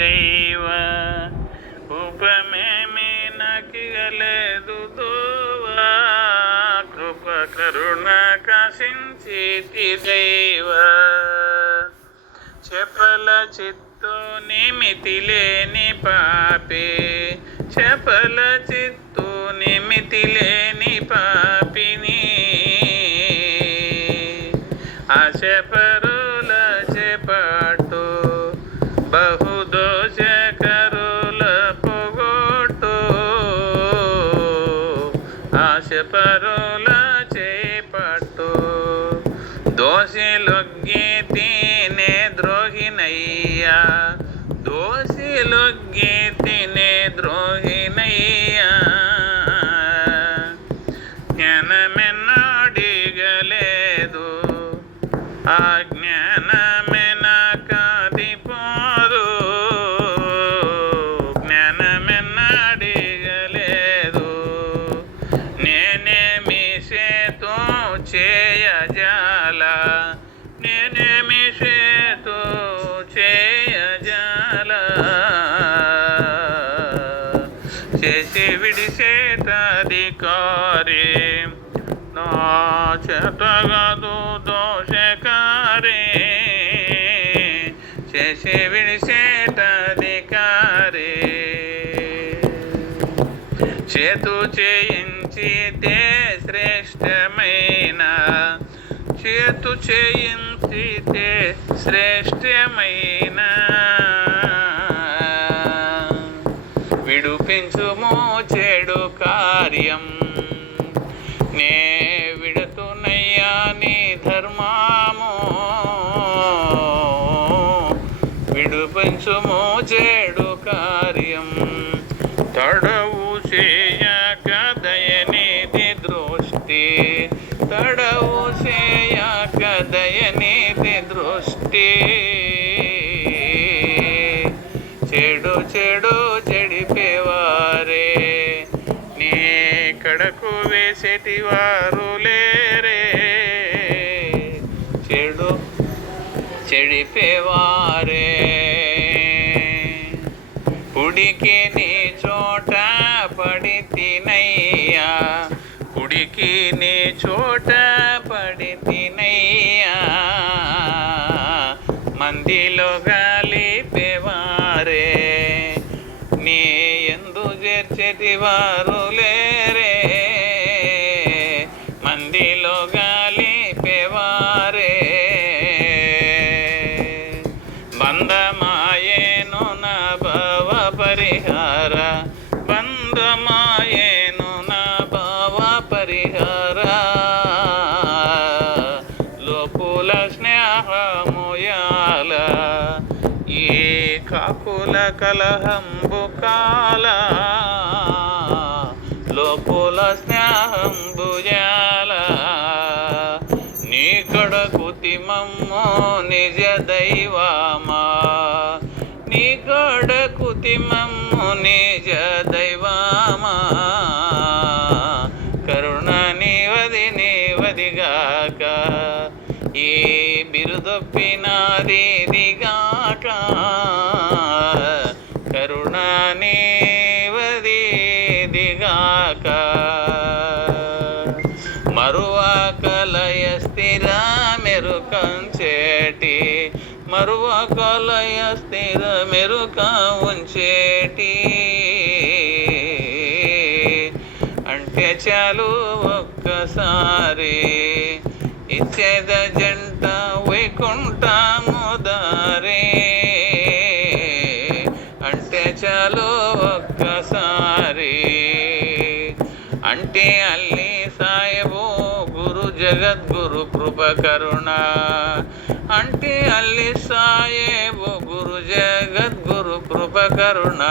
దైవ ఉపమేమి నకిగలేదు దోవా కృప కరుణ కసించితి దైవ చపల చిత్తు నిమితి లేని పాపే చపల చిత్తు నిమితి లేని పాపిని ఆశపరుల చేపట్టు బహుదోషకరుల పొగొట్టు ఆశపరుల చేపట్టు దోషిలొగ్గి తినే ద్రోహినయ్యా దోషిలొగ్గి తినే ద్రోహినయ్యా జ్ఞానమెన్నడిగలేదు ఆ జ్ఞానమెనకదిపోదు జ్ఞానమెన్నడిగలేదు నేనేమి సేతు చేయజాల నేనేమి సేతు చేయజాల చేసి విడిసేటధికారి నా చేతగదు దోషకారి చేసి విడిసేటధికారి చేతు చేయించితే శ్రేష్టమైన చేతు చేయించితే శ్రేష్టమైన విడుపించుము చెడు కార్యం నే విడుతున్నయ్యా నీ ధర్మము విడుపించుము చెడు కార్యం తడవు చేయక దయనీతి దృష్టి తడవు చేయక దయనీతి దృష్టి చెడు చెడు చెడిపేవారే నీ కడకు వేసేటి వారు లేరే చెడు చెడిపేవారే పుడికి నీ చోట పడి తినయ్యా పుడికి నీ చోట పడి తినయ్యా మందిలో గాలిపేవారే నీ ఎందు చేర్చేటి వారు లేరే మందిలో గాలిపేవారే బంధమాయేను నా భావ పరిహార బంధమాయేను నా భావ పరిహార లోపుల స్నేహముయాల ఏ కాకుల కలహంబు కాల లోపుల స్నేహంబుజాల నీ కడకు తిమమ్ము నిజ దైవమా నీ కడకు తిమమ్ము నిజ దైవమా కరుణ నీవదిగాక ఏ బిరుదొప్పినాదిగాక కరుణ నీవదిగాక మరువకలయ స్థిర మెరుకంచేటి మరువకలయ స్థిర మెరుక ఉంచేటి అంటే చాలు ఒక్కసారి ఇచ్చేద జంట వైకుంఠము దారే అంటే చాలు ఒక్కసారి అంటే అల్లి సాయబు గురు జగద్గురు కృప కరుణ అంటే అల్లి సాయేబు గురు జగద్గురు కృప కరుణ